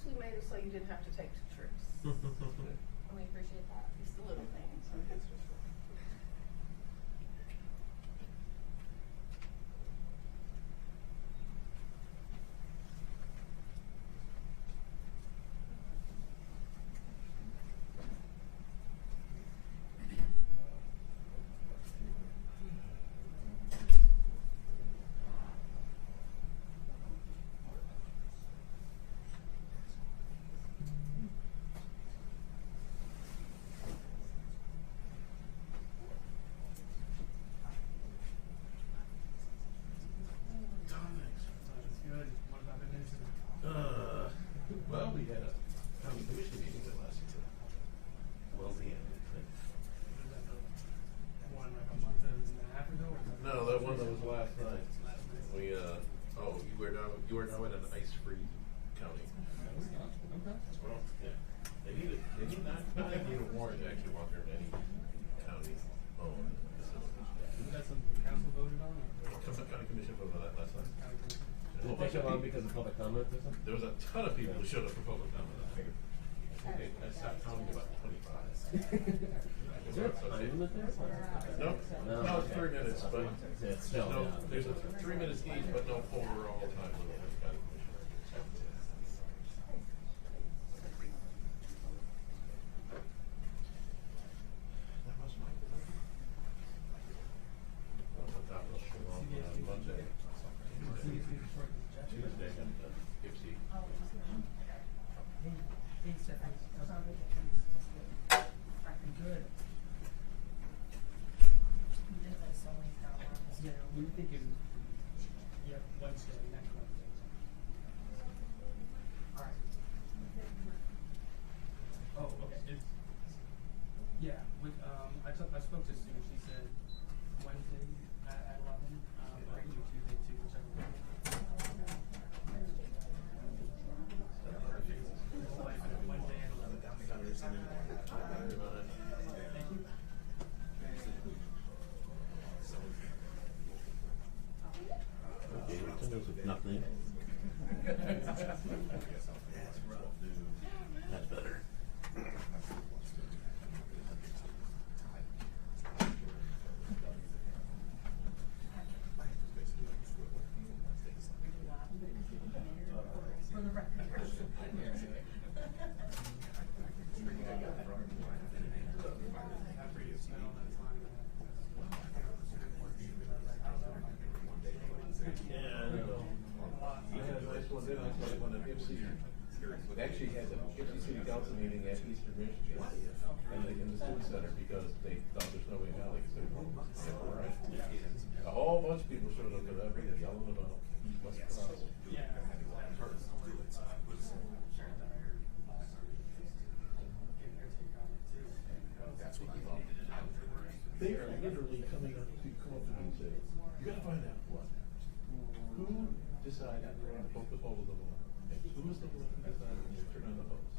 this, we made it so you didn't have to take 2 trips. And we appreciate that. It's the little things. Well, we had a county commission meeting that lasted well the end. One like a month and a half ago? No, that one that was last night. We you were now in an ice-free county. Okay. Well, yeah. They need not need a warrant to actually walk into any county owned facility. Isn't that something the council voted on? County commission voted on that last night. Did it take so long because of public comment or something? There was a ton of people who showed up for public comment. I stopped counting about 25. Is there a time limit there? No, it's 3 minutes, but Yeah, still, there's a 3 minutes each, but no overall time limit. That was my that was on Monday. Tuesday in Ypsi. Hey, Stephanie. Good. Yeah, we were thinking, yep, Wednesday, next Wednesday. All right. Oh, okay. Yeah, with, I spoke to Sue. She said Wednesday at 11. I can do Tuesday too, whichever one. Wednesday at 11. Thank you. Okay, Nintendo's with nothing. That's better. For the record. Actually had the Ypsi City Council meeting at Eastern Michigan in the student center because they thought there's no way Valley could say, right. A whole bunch of people showed up to that meeting yelling about what's the problem. They are literally coming up to come up to me and say, you gotta find out what. Who decided to poke the hole in the wall? Who was the one who decided to turn on the hose?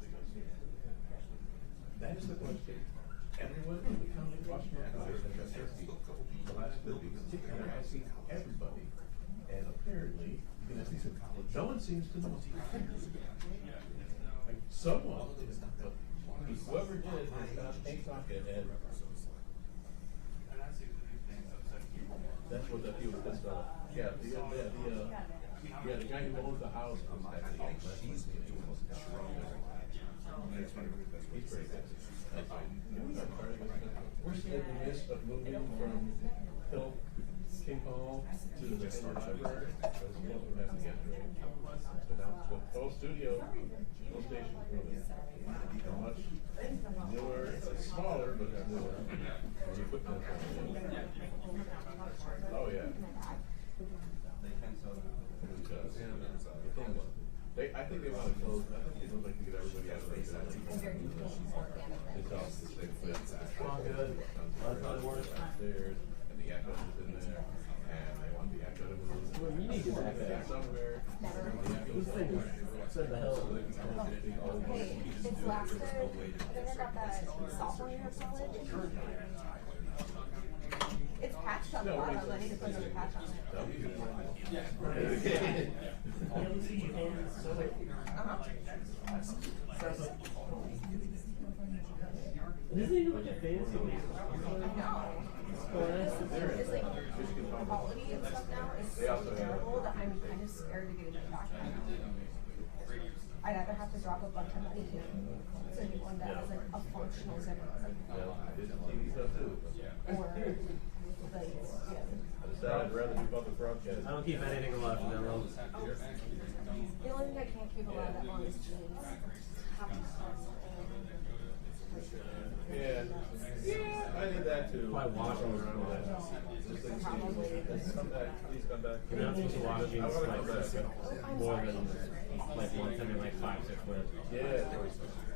That is the question. Everyone in the county of Washtenaw Co has been asking the last 2 weeks. And they're asking everybody. And apparently, you can ask these people, no one seems to know. Someone did, but whoever did has got a socket and that's what that people pissed off. Yeah, the guy who owns the house was actually he's pretty good. We're still in the midst of moving from King Hall to the library. That's what we're having to get through. So now the whole studio, whole station is moving. Much newer, smaller, but it's newer. The equipment. Oh yeah. I think they want to close. I think they would like to get everybody out of the it's all the same place. Good. Upstairs, and the echo is in there, and they want the echo to move. Well, you need to back that somewhere. Who's thinking? What the hell? It's lasted. I never got that sophomore year of college. It's patched on the bottom. I need to put another patch on it. come back. Please come back. You're not supposed to watch these I wanna like come back. more than like once every like 5-6 minutes. Yeah. I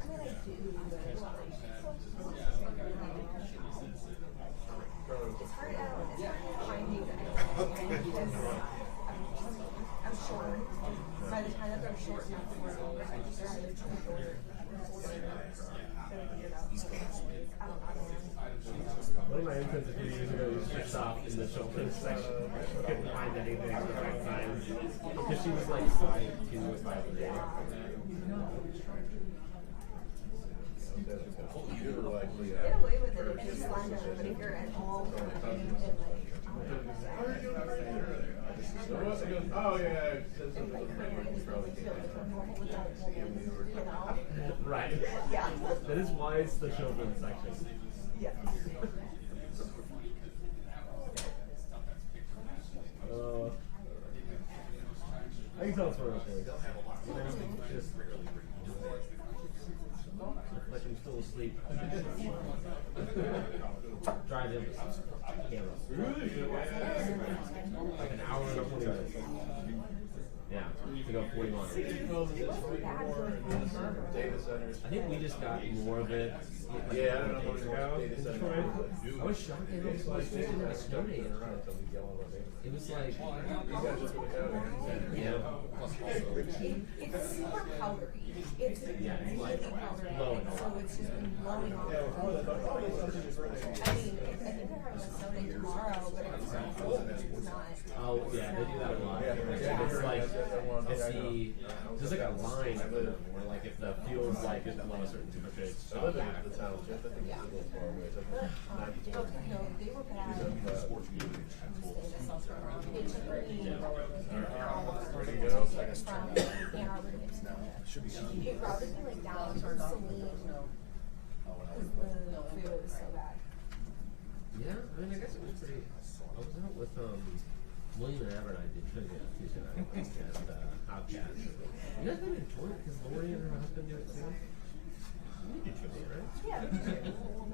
mean, I do, but it's hard finding anything because I'm short. By the time that they're short enough for it, I just rather too short. One of my interns a few years ago used to shop in the children's section. Couldn't find anything at the right time because she was like 5'2" or 5'3". You're likely, Get away with it if you slender, but if you're at home and like, oh yeah, Right. yeah. That is why it's the children's section. Yeah. I can tell it's one of those things. Just like I'm still asleep. Drive in camera. Like an hour and 20 minutes. Yeah, to go 40 miles. Data centers. I think we just got more of it. Like Yeah, I don't know days what ago data in centers. Detroit. I was shocked they don't like they didn't have a snow day. It was like, yeah. It's super powdery. It's Yeah, it's like really powdery. blowing So it's just been blowing all over. I mean, I think they're having a snow day tomorrow, but it's cold. It's not. Oh yeah, they do that a lot. It's like it's there's like a line where like if the fuel's like is below a certain temperature, it's I live in the township. I think it's a little far away. It's like 94. No, they were bad. It took me from Ann Arbor to Ypsilanti. It routed me like down to Saline because the food was so bad. Yeah, I mean I guess it was pretty. I was out with William and Amber and I did trivia Tuesday night at Hobcast. You guys been enjoying it because Lori and her husband do it too. You did trivia, right? Yeah.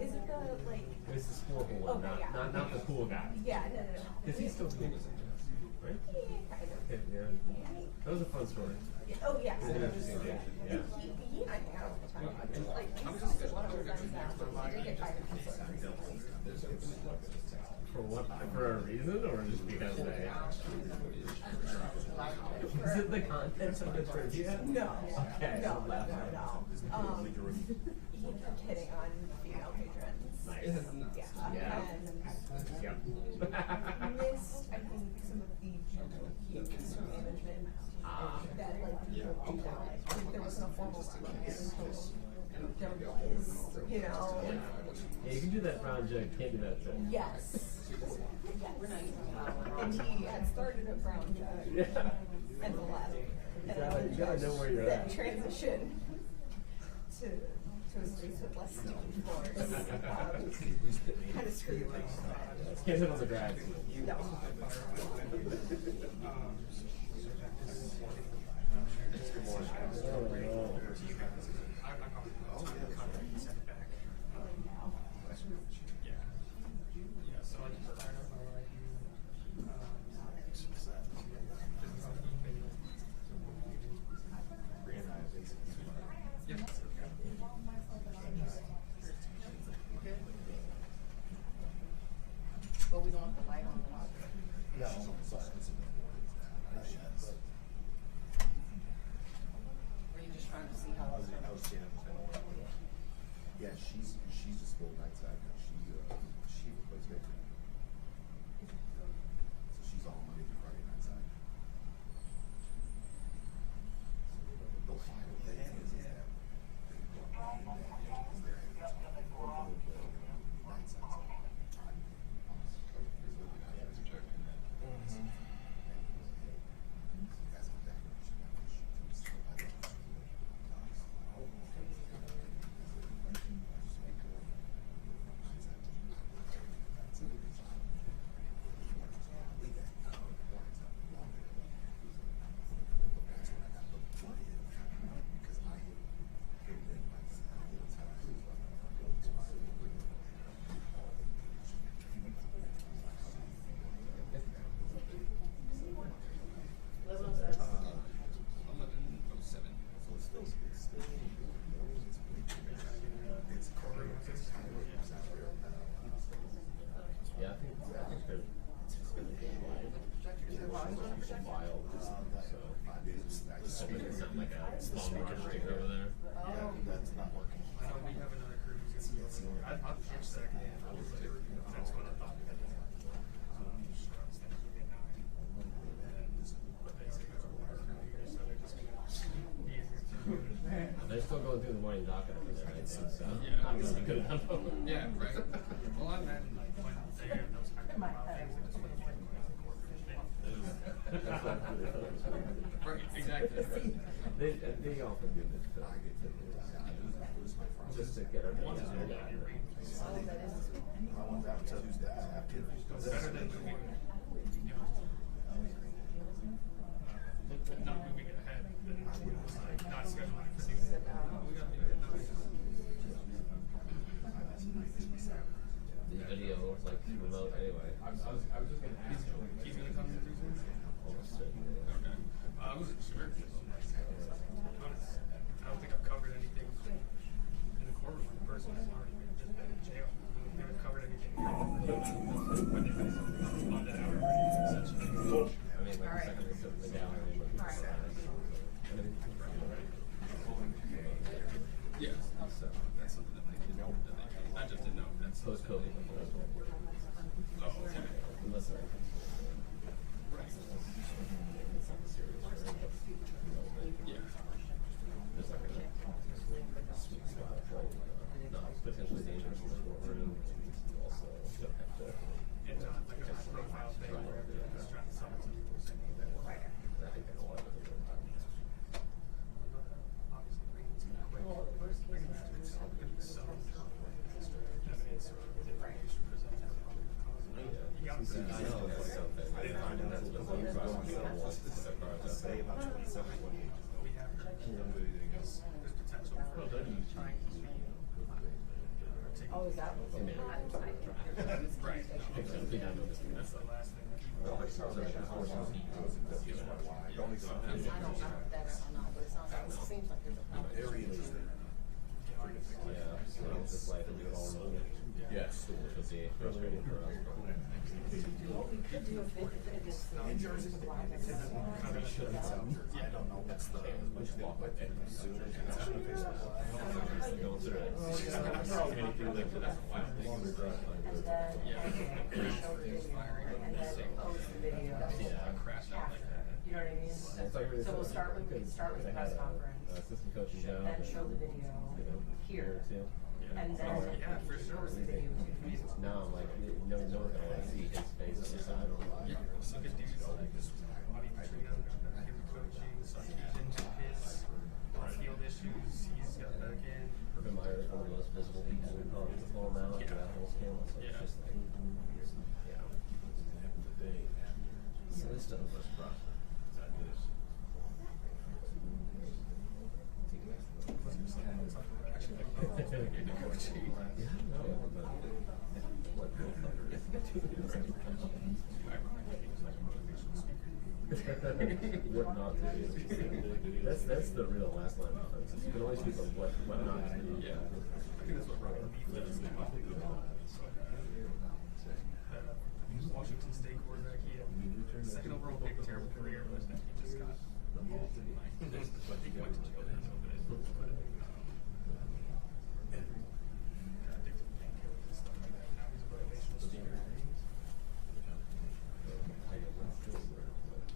Is it the like? It's the sporable one, Okay, yeah. not the cool guy. Yeah, no. Because he's still cool, right? Yeah, kind of. Okay, yeah. That was a fun story. Oh yeah. It was an interesting day. Yeah. He and I hang out all the time. Like he's just one of our friends that I did get fired from sort of recently. For what? For a reason, or just because they? Is it the content of the trivia? No. Okay. No. He kept hitting on female patrons. Nice. Yeah. Yeah. And Yep. missed, I think, some of the gentle cues from management that like people do that. Like, there wasn't a formal run-in until there was, you know. Yeah, you can do that project, can't do that trick. Yes. And he had started a brown jug Yeah. and left. And You gotta know where you're that at. transition to a space with less sticky floors. Kind of screwed me. Can't hit on the drag. No. But we don't have the light on the water. No. on like a small motor rig over there. Oh. That's not working. I know we have another crew who's gonna be over there. I'll pitch that. That's what I thought. They're still going through the morning docket over there, I think, so. Yeah. Obviously could have done both. Yeah, right. Well, I imagine like when they have those kind of things, they just want to get right, exactly. They often do this just to get everyone to do that. Oh, that is. I went down to Tuesday after. It's better than moving, you know, not moving it ahead, than like not scheduling it for Tuesday. We got to do it now. The video was like remote anyway. He's gonna come in Tuesday? Almost certainly. Okay. I wasn't sure. I don't think I've covered anything in the courtroom when the person has already just been in jail. I don't think I've covered anything here. When they on that hour already, essentially. I mean, like the second we took the gallery, but All right. Yeah. So that's something that they can know. I just didn't know if that's post-COVID. Oh, okay. Unless they're Right. it's not serious, right? Yeah. There's like a sweet spot, right? Not potentially dangerous in the courtroom. You also don't have to. And not like a profile thing where everyone's just trying to sell it to people saying that. Right. I think that's a lot of it. Obviously, Reagan's gonna quit. Well, the worst case Reagan's scenario gonna be so evidence or information presented. You got to I know that's something. I know that's what the prosecutor wants to Say about 27, 28. we have heard there's potential for trying to Oh, is that what's Yeah. hot? right. Exactly. I know this. That's the last thing. I don't know if that's or not, but it sounds like, it seems like there's a problem. Yeah, so it's just like we all know. Yes. Which would be frustrating for us. What we could do if it is in Jersey, I don't know what's the Zoom international Facebook Live. Going through it. Anything like that. and then show the video, and then post the video. Yeah. Crash out like that. You know what I mean? So we'll start with the press conference, Assistant coaching job. then show the video here, Too. and then Yeah, for sure. post the video too. Now, like, no one's gonna want to see his face on the side. Yeah, look at dudes like Bobby Petrino, him coaching, Sarkeesian into his field issues. He's got back in. Urban Meyer is one of the most visible people in college football now. Yeah. That whole scale. So Yeah. it's just like, yeah. Silly stuff. What not to do. That's the real last line of defense. You can always speak of what not to do. Yeah. I think that's what Robert Leaf is now. Washington State quarterback, he had second overall pick, terrible career, but then he just got involved in like this. I think he went to jail then a little bit. But addicted to painkillers and stuff like that. Now he's a motivational speaker.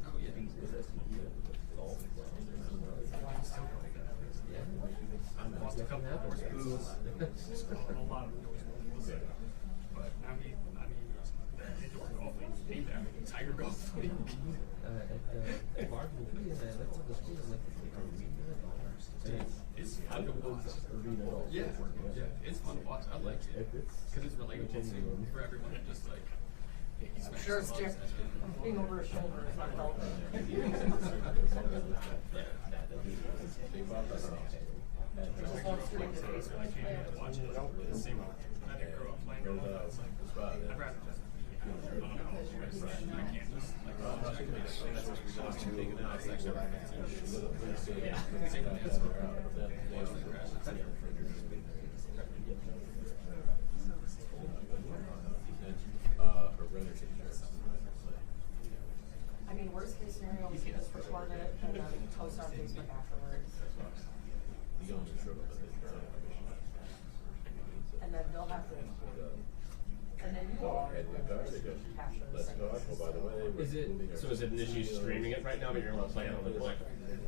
Oh yeah. Lost a couple hours booze. A lot of noise when he was there. But now he, I mean, that indoor golf league, named after the Tiger Golf League. At Barton, that's on the school. I'm like, It's fun to watch. Yeah, yeah, it's fun to watch. I like it because it's relatable too for everyone. Just like, I'm sure it's just being over his shoulder, it's not helping. Just wants to make the face I can't even watch it. The same. I didn't grow up playing golf. I was like, I'd rather just be out on a golf course. I can't just like watch it. That's taking out section. Yeah, same with this. Watch the crash. I mean, worst case scenario, So, and the car, they go, let's talk, oh, by the way. we're Is it, moving our so is it an issue studio. streaming it right now, but you're able to play it on the book?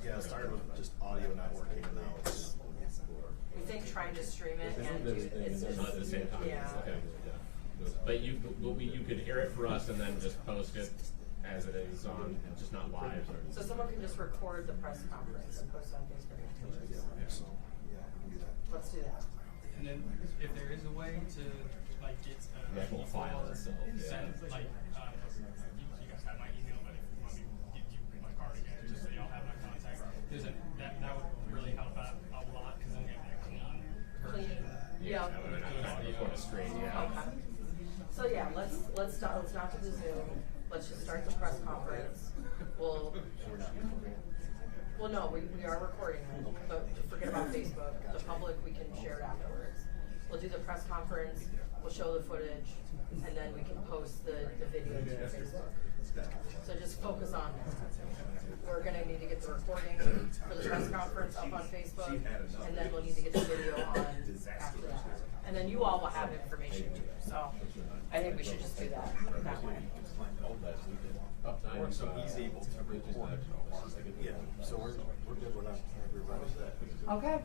Yeah, it started with just audio not working, and now it's. We think trying to stream it and do, it's just. Not at the same time? Yeah. Okay. But you could hear it for us and then just post it as it is on, just not live? Or? So someone can just record the press conference and post it on Facebook. So, yeah, we can do that. Let's do that. And then if there is a way to like get The actual file itself, yeah. send like you guys have my email, but if you want me to give you my card again, just so y'all have my contact, that would really help out a lot because then we have that clean version. Yeah. Before the screen, yeah. Okay. So yeah, let's not do the Zoom. Let's just start the press conference. Well, no, we are recording it, but forget about Facebook. The public, we can share it afterwards. We'll do the press conference, we'll show the footage, and then we can post the video to Facebook. So just focus on that. We're gonna need to get the recording for the press conference up on Facebook, and then we'll need to get the video on after that. And then you all will have information too, so I think we should just do that way. Or so he's able to record. Yeah, so we're good with that. Okay.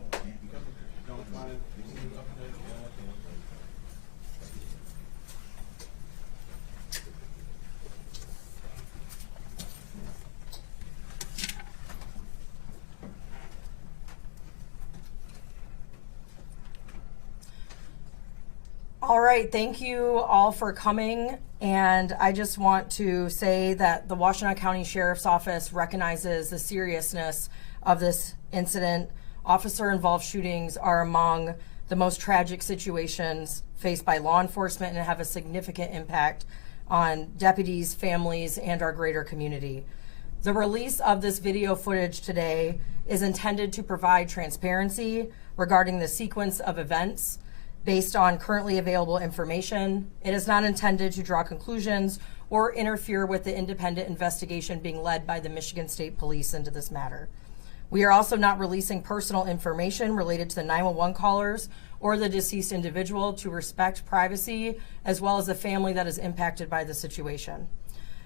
All right, thank you all for coming. And I just want to say that the Washtenaw County Sheriff's Office recognizes the seriousness of this incident. Officer-involved shootings are among the most tragic situations faced by law enforcement and have a significant impact on deputies, families, and our greater community. The release of this video footage today is intended to provide transparency regarding the sequence of events based on currently available information. It is not intended to draw conclusions or interfere with the independent investigation being led by the Michigan State Police into this matter. We are also not releasing personal information related to the 911 callers or the deceased individual to respect privacy, as well as the family that is impacted by the situation.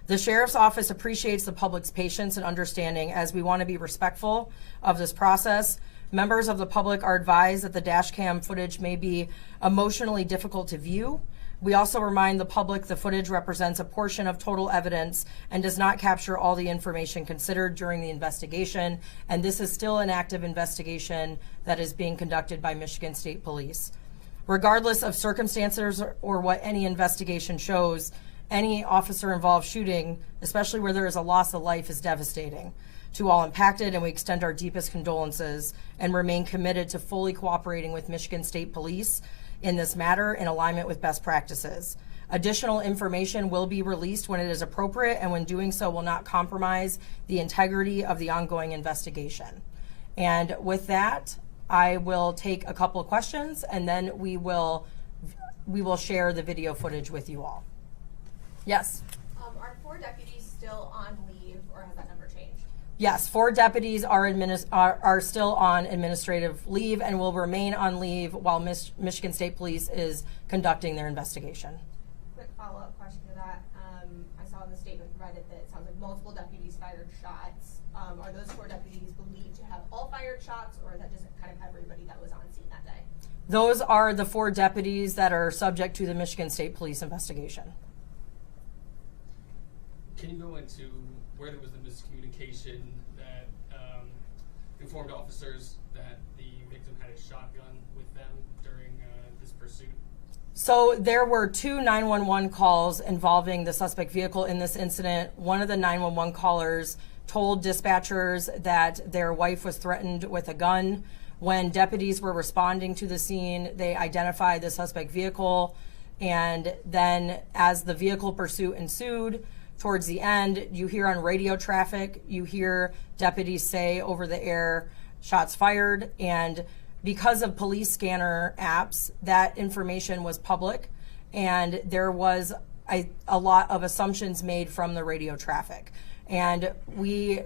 The Sheriff's Office appreciates the public's patience and understanding as we want to be respectful of this process. Members of the public are advised that the dash cam footage may be emotionally difficult to view. We also remind the public the footage represents a portion of total evidence and does not capture all the information considered during the investigation, and this is still an active investigation that is being conducted by Michigan State Police. Regardless of circumstances or what any investigation shows, any officer-involved shooting, especially where there is a loss of life, is devastating to all impacted, and we extend our deepest condolences and remain committed to fully cooperating with Michigan State Police in this matter in alignment with best practices. Additional information will be released when it is appropriate, and when doing so will not compromise the integrity of the ongoing investigation. And with that, I will take a couple of questions, and then we will share the video footage with you all. Yes? Are 4 deputies still on leave, or has that number changed? Yes, 4 deputies are still on administrative leave and will remain on leave while Michigan State Police is conducting their investigation. Quick follow-up question to that. I saw in the statement provided that it sounds like multiple deputies fired shots. Are those 4 deputies believed to have all fired shots, or is that just kind of everybody that was on scene that day? Those are the 4 deputies that are subject to the Michigan State Police investigation. Can you go into where there was the miscommunication that informed officers that the victim had a shotgun with them during this pursuit? So there were 2 911 calls involving the suspect vehicle in this incident. One of the 911 callers told dispatchers that their wife was threatened with a gun. When deputies were responding to the scene, they identified the suspect vehicle, and then as the vehicle pursuit ensued, towards the end, you hear on radio traffic, you hear deputies say over the air, shots fired, and because of police scanner apps, that information was public, and there was a lot of assumptions made from the radio traffic. And we,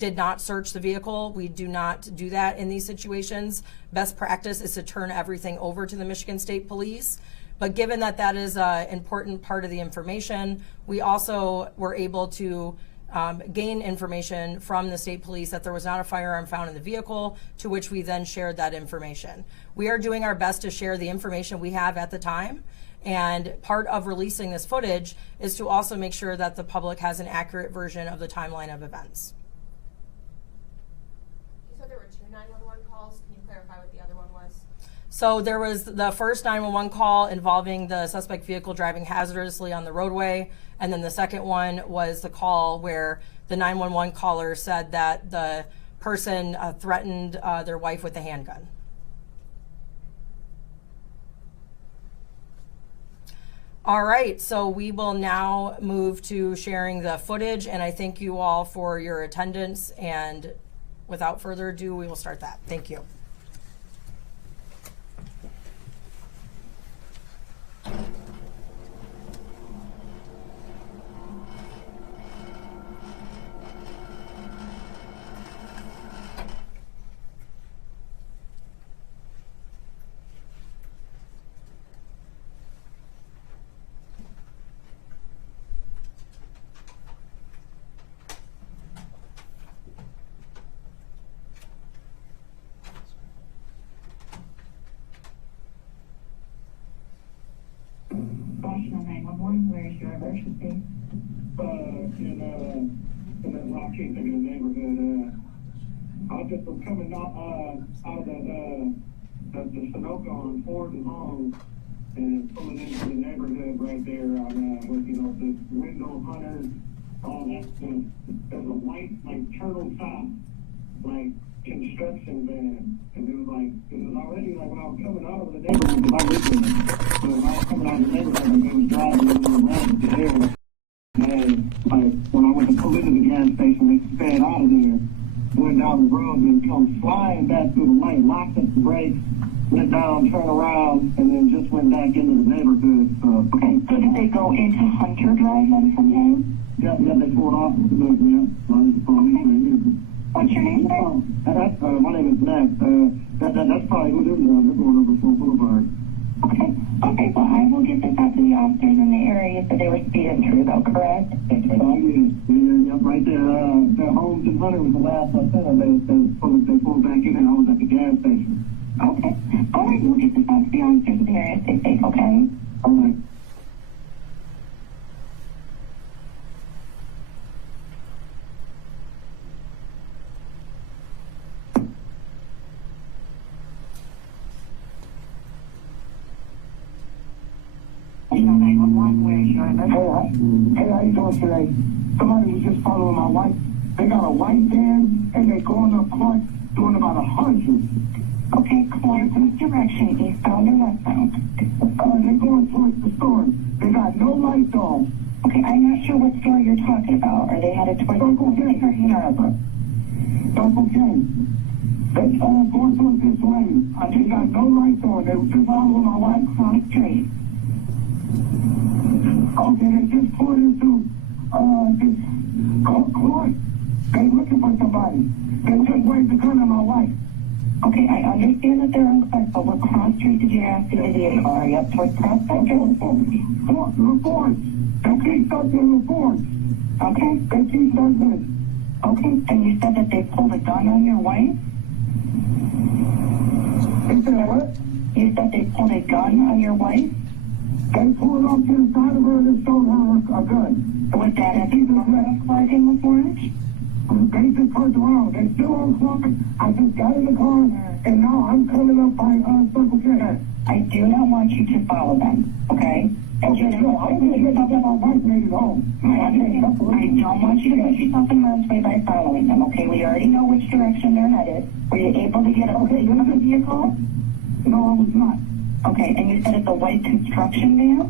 did not search the vehicle. We do not do that in these situations. Best practice is to turn everything over to the Michigan State Police. But given that that is an important part of the information, we also were able to gain information from the state police that there was not a firearm found in the vehicle, to which we then shared that information. We are doing our best to share the information we have at the time, and part of releasing this footage is to also make sure that the public has an accurate version of the timeline of events. You said there were 2 911 calls. Can you clarify what the other one was? So there was the first 911 call involving the suspect vehicle driving hazardously on the roadway, and then the second one was the call where the 911 caller said that the person threatened their wife with a handgun. All right, so we will now move to sharing the footage, and I thank you all for your attendance, and without further ado, we will start that. Thank you. Washtenaw 911, where is your emergency? In that Rocky thing in the neighborhood, I just was coming out of the Sunoco on Ford and Home, and pulling into the neighborhood right there with, the window hunters, all that stuff. There's a white, turtle top, construction van, and it was already, when I was coming out of the neighborhood, because I lived in it, so when I was coming out of the neighborhood, they was driving around the area, and, when I went to pull into the gas station, they sped out of there, went down the road, and come flying back through the light, locked up the brakes, went down, turned around, and then just went back into the neighborhood, so. Okay, so did they go into Hunter Drive then somehow? Yeah, they pulled off, yeah, What's your name, sir? My name is Matt. That's probably who they're going over Fort Boulevard. Okay, well, I will get this out to the officers in the area that they were speeding through, though, correct? Yeah, right there. The Holmes and Hunter was the last I said. They pulled back in and I was at the gas station. Okay, all right, we'll get this out to the officers in the area. Stay safe, okay? All right. Washtenaw 911, where is your emergency? Hey, how you doing today? Somebody was just following my wife. They got a white van and they're going up Clark doing about 100. Okay, Clark, which direction? Eastbound or westbound? They're going towards the store. They got no lights on. Okay, I'm not sure what store you're talking about. Are they headed towards Circle K. or Hanover? Circle K. They going towards this lane. They got no lights on. They were just following my wife across the street. Okay, they just pulled into this Clark. They looking for somebody. They just waved the gun at my wife. Okay, I understand that they're on Clark, but what cross street did you ask the vehicle? Are you up towards Prospect? LaForge. They keep circling LaForge. Okay. They keep circling. Okay, and you said that they pulled a gun on your wife? They said what? You said they pulled a gun on your wife? They pulled up to the side of her and showed her a gun. Was that at the Clark in LaForge? They just turned around. They still on Clark. I just got in the car, and now I'm coming up by Circle K. I do not want you to follow them, okay? And you're No, I'm going to get up my wife made it home. I don't want you to put yourself in harm's way by following them, okay? We already know which direction they're headed. Were you able to get up to the vehicle? No, I was not. Okay, and you said it's a white construction van?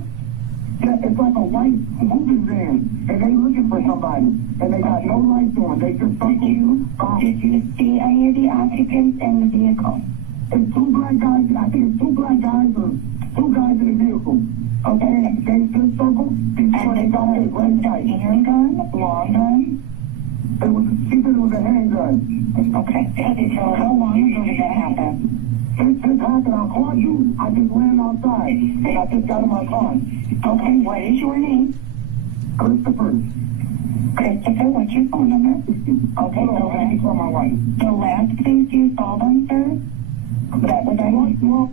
Yeah, it's like a white moving van, and they looking for somebody, and they got no lights on. They just Did you see any of the occupants in the vehicle? It's 2 black guys. I think it's 2 black guys or 2 guys in the vehicle. Okay, they just circled before they got a red light. Handgun? Long gun? She said it was a handgun. Okay. So how long ago did that happen? This happened park and I'll call you. I just ran outside and I just got in my car. Okay, what is your name? Christopher. Christopher, what's your phone number? Okay, so I can call my wife. The last place you saw them, sir? That was Washtenaw.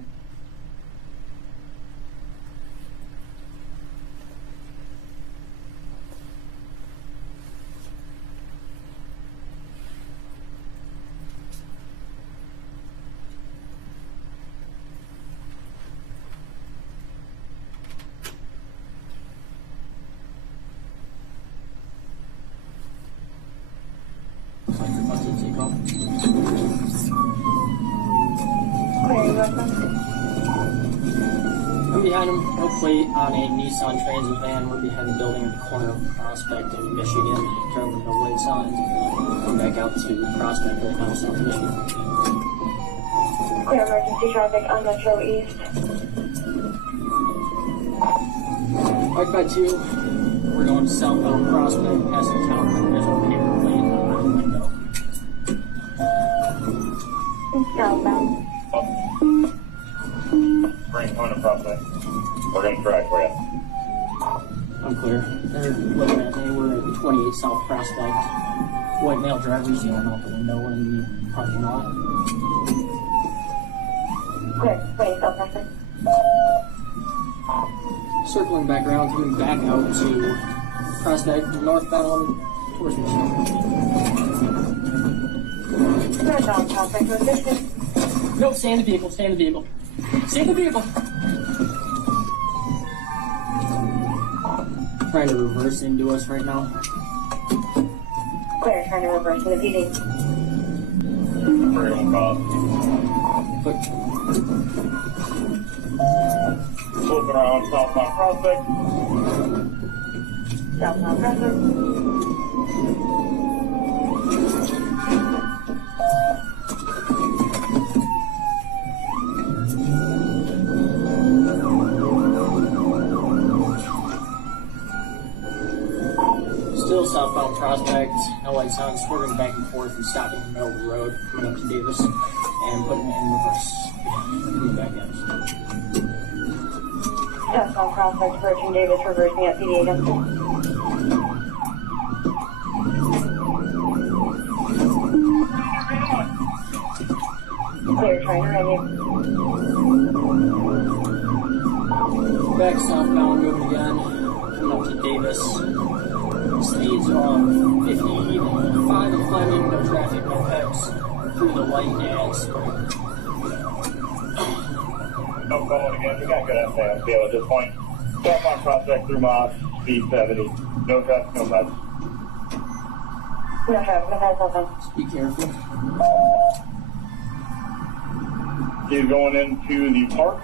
I'm behind him, hopefully on a Nissan Transit van. We're behind the building at the corner of Prospect in Michigan. Driving no white signs. Come back out to Prospect right now, South Michigan. Clear emergency traffic on Metro East. Bike by 2. We're going southbound Prospect, passing town. There's a paper plate on the window. Southbound. Spring coming to Prospect. We're going to try for you. I'm clear. They're looking at me. We're at 28 South Prospect. White male drivers yelling out the window in the parking lot. Clear, 20 South Prospect. Circling back around, coming back out to Prospect, northbound towards Michigan. Northbound Prospect, resistance. Nope, stay in the vehicle, stay in the vehicle. Stay in the vehicle! Trying to reverse into us right now. Clear, trying to reverse to the PD. Very well called. But Flipping around southbound Prospect. Southbound Prospect. still southbound Prospect, no white signs, swerving back and forth and stopping in the middle of the road, coming up to Davis and putting it in reverse. Coming back out. Southbound Prospect, approaching Davis, reversing at PD Augusta. Clear, trying to ready. Back southbound, moving again, coming up to Davis. Speeds are 50, 5 and climbing, no traffic, no pets, through the light ads. No calling again. We got good FAM scale at this point. Southbound Prospect through Moss, speed 70. No traffic, no pets. No traffic, no pets, open. Be careful. He's going into the park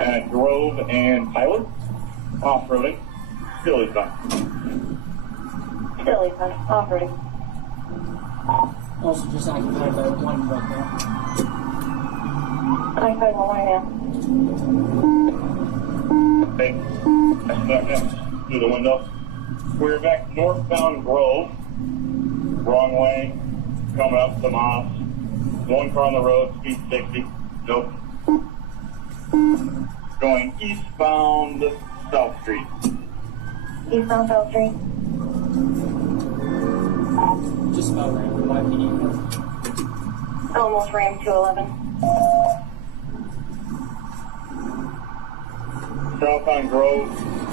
at Grove and Tyler. Off-roading. Still is fine. Still fine. Off-roading. Also just occupied by one truck now. Occupied one right now. Okay. Second through the window. We're back northbound Grove. Wrong way. Coming up to Moss. One car on the road, speed 60. Nope. Going eastbound South Street. Eastbound South Street. Just about ran the YPD. Almost ram 211. Southbound Grove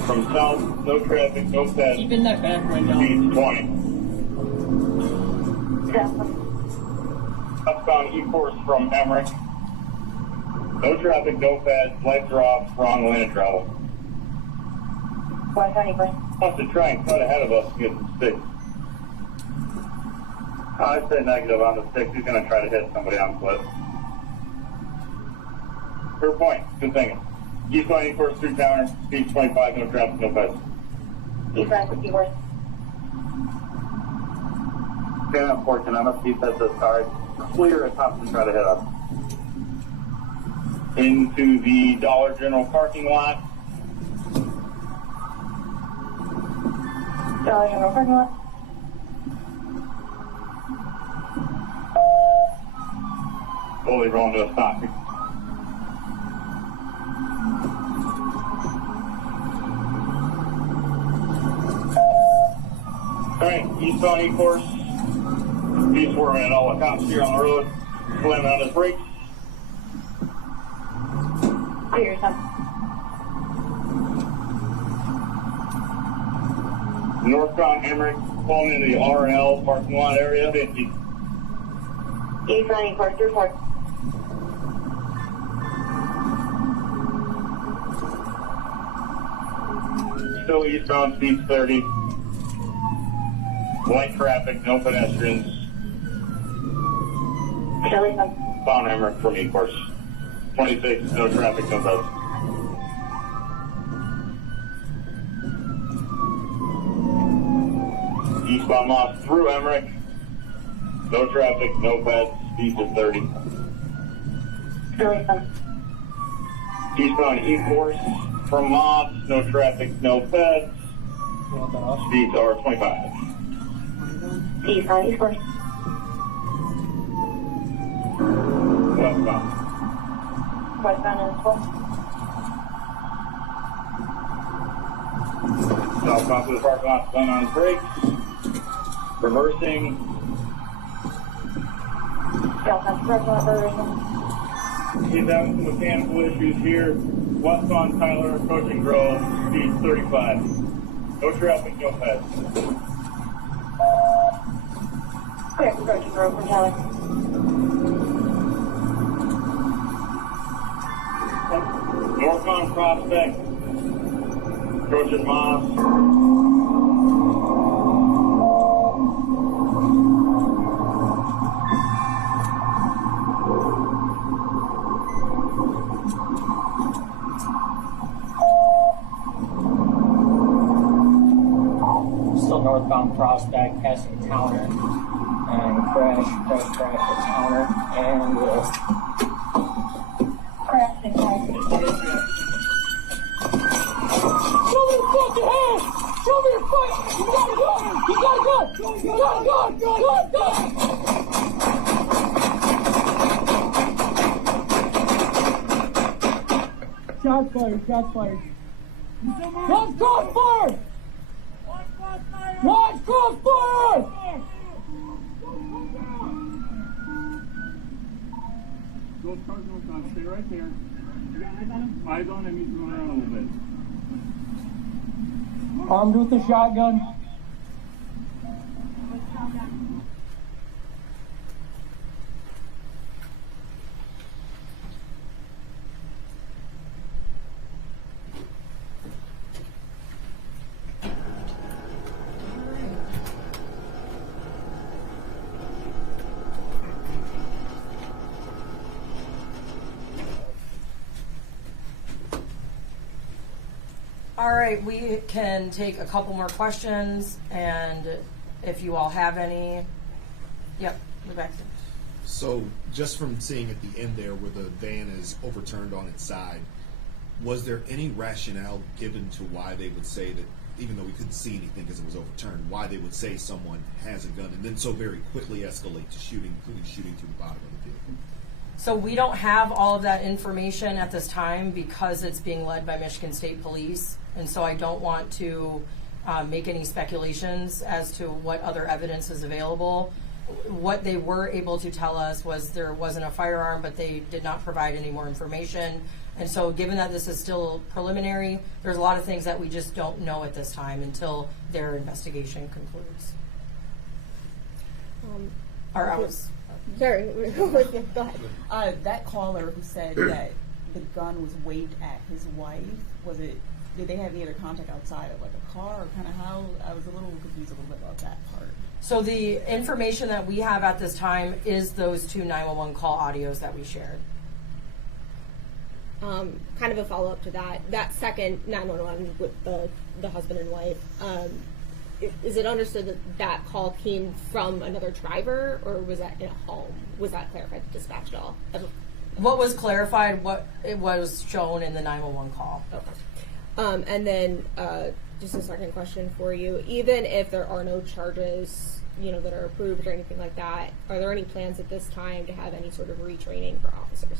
from south, no traffic, no pets. Keep in that back window. Speed 20. Southbound. Southbound E-course from Emmerich. No traffic, no pads, lights are off, wrong lane of travel. West 91st. Wants to try and cut ahead of us and get some sticks. I'd say negative on the sticks. He's going to try to hit somebody on foot. Fair point. Good thinking. Eastbound E-course through town, speed 25, no traffic, no pads. Eastbound 54th. Okay, unfortunate. I'm going to keep that this car clear and Thompson try to hit us. Into the Dollar General parking lot. Dollar General parking lot. Fully rolling to a stop. eastbound E-course. He's swerving at all the cops here on the road, slamming on his brakes. Clear yourself. Northbound Emmerich, pulling into the RL parking lot area. 50. Eastbound E-course, report. Still eastbound, speed 30. Light traffic, no pedestrians. Shelley, Bound Emmerich from E-course. 26, no traffic, no pedestrians. Eastbound Moss through Emmerich. No traffic, no peds, speeds of 30. Shelley, Eastbound E-course from Moss, no traffic, no peds. Speeds are 25. eastbound E-course. Westbound. Westbound as well. Southbound to the parking lot, slamming on his brakes. Reversing. Southbound to parking lot, reversing. He's having some mechanical issues here. Westbound Tyler, approaching Grove, speed 35. No traffic, no pets. Clear, approaching Grove from Tyler. Northbound Prospect, approaching Moss. Still northbound Prospect, passing Towner, and crash at Towner, and will Crash and crash. show me your fucking hand! Show me your foot! You got a gun! You got a gun! You got a gun! You got a gun! Shots fired! Shots fired! Shots crossfire! Watch crossfire! Those cars don't stop. Stay right there. You got eyes on him? Eyes on him. He's going around a little bit. Armed with a shotgun. All right, we can take a couple more questions, and if you all have any. Yep, Rebecca. So, just from seeing at the end there where the van is overturned on its side, was there any rationale given to why they would say that, even though we couldn't see anything because it was overturned, why they would say someone has a gun and then so very quickly escalate to shooting, including shooting through the bottom of the vehicle? So we don't have all of that information at this time because it's being led by Michigan State Police, and so I don't want to make any speculations as to what other evidence is available. What they were able to tell us was there wasn't a firearm, but they did not provide any more information. And so given that this is still preliminary, there's a lot of things that we just don't know at this time until their investigation concludes. Sorry, go ahead. That caller who said that the gun was waved at his wife, did they have any other contact outside of like a car, or kind of how? I was a little confused a little bit about that part. So the information that we have at this time is those two 911 call audios that we shared. Kind of a follow-up to that second 911 with the husband and wife, is it understood that that call came from another driver, or was that in a home? Was that clarified to dispatch at all? What was clarified, what it was shown in the 911 call. Okay. And then just a second question for you. Even if there are no charges, that are approved or anything like that, are there any plans at this time to have any sort of retraining for officers?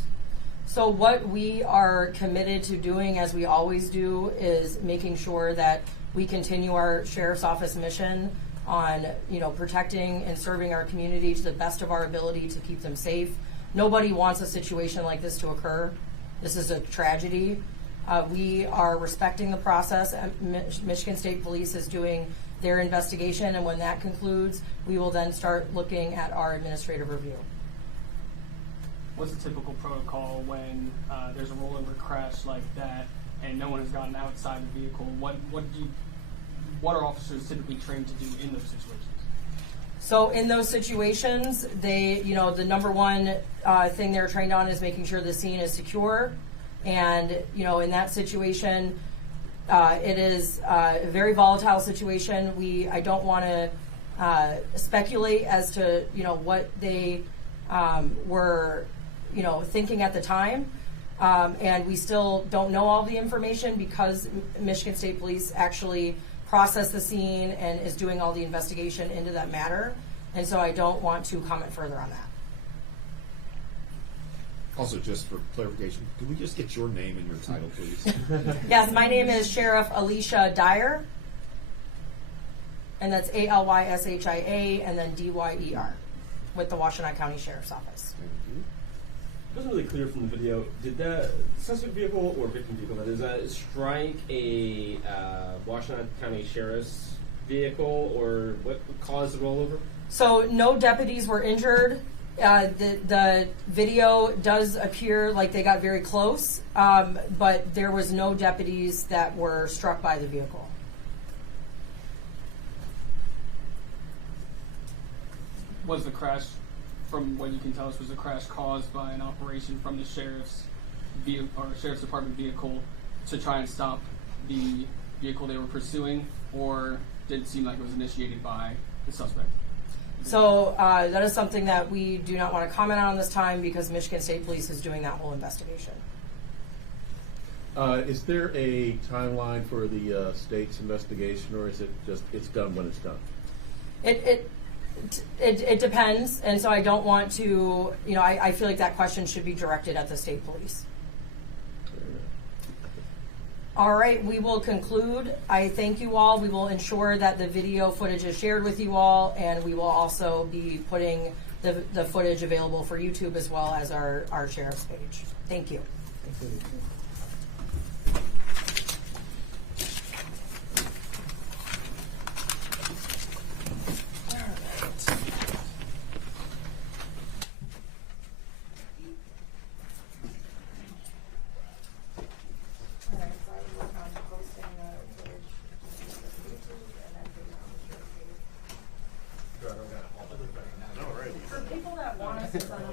So what we are committed to doing, as we always do, is making sure that we continue our sheriff's office mission on, protecting and serving our community to the best of our ability to keep them safe. Nobody wants a situation like this to occur. This is a tragedy. We are respecting the process. Michigan State Police is doing their investigation, and when that concludes, we will then start looking at our administrative review. What's the typical protocol when there's a rollover crash like that and no one has gotten outside the vehicle? What are officers typically trained to do in those situations? So in those situations, they, the number one thing they're trained on is making sure the scene is secure. And, in that situation, it is a very volatile situation. I don't want to speculate as to, what they were, thinking at the time. And we still don't know all the information because Michigan State Police actually processed the scene and is doing all the investigation into that matter. And so I don't want to comment further on that. Also, just for clarification, can we just get your name and your title, please? Yes, my name is Sheriff Alicia Dyer, and that's ALYSHIA and then DYER with the Washtenaw County Sheriff's Office. Thank you. It wasn't really clear from the video. Did that suspect vehicle or victim vehicle, does that strike a Washtenaw County Sheriff's vehicle, or what caused the rollover? So no deputies were injured. The video does appear like they got very close, but there was no deputies that were struck by the vehicle. Was the crash, from what you can tell us, was the crash caused by an operation from the sheriff's vehicle or sheriff's department vehicle to try and stop the vehicle they were pursuing, or did it seem like it was initiated by the suspect? So that is something that we do not want to comment on this time because Michigan State Police is doing that whole investigation. Is there a timeline for the state's investigation, or is it just it's done when it's done? It depends, and so I don't want to, I feel like that question should be directed at the state police. All right, we will conclude. I thank you all. We will ensure that the video footage is shared with you all, and we will also be putting the footage available for YouTube as well as our sheriff's page. Thank you. Thank you. For people that want us to send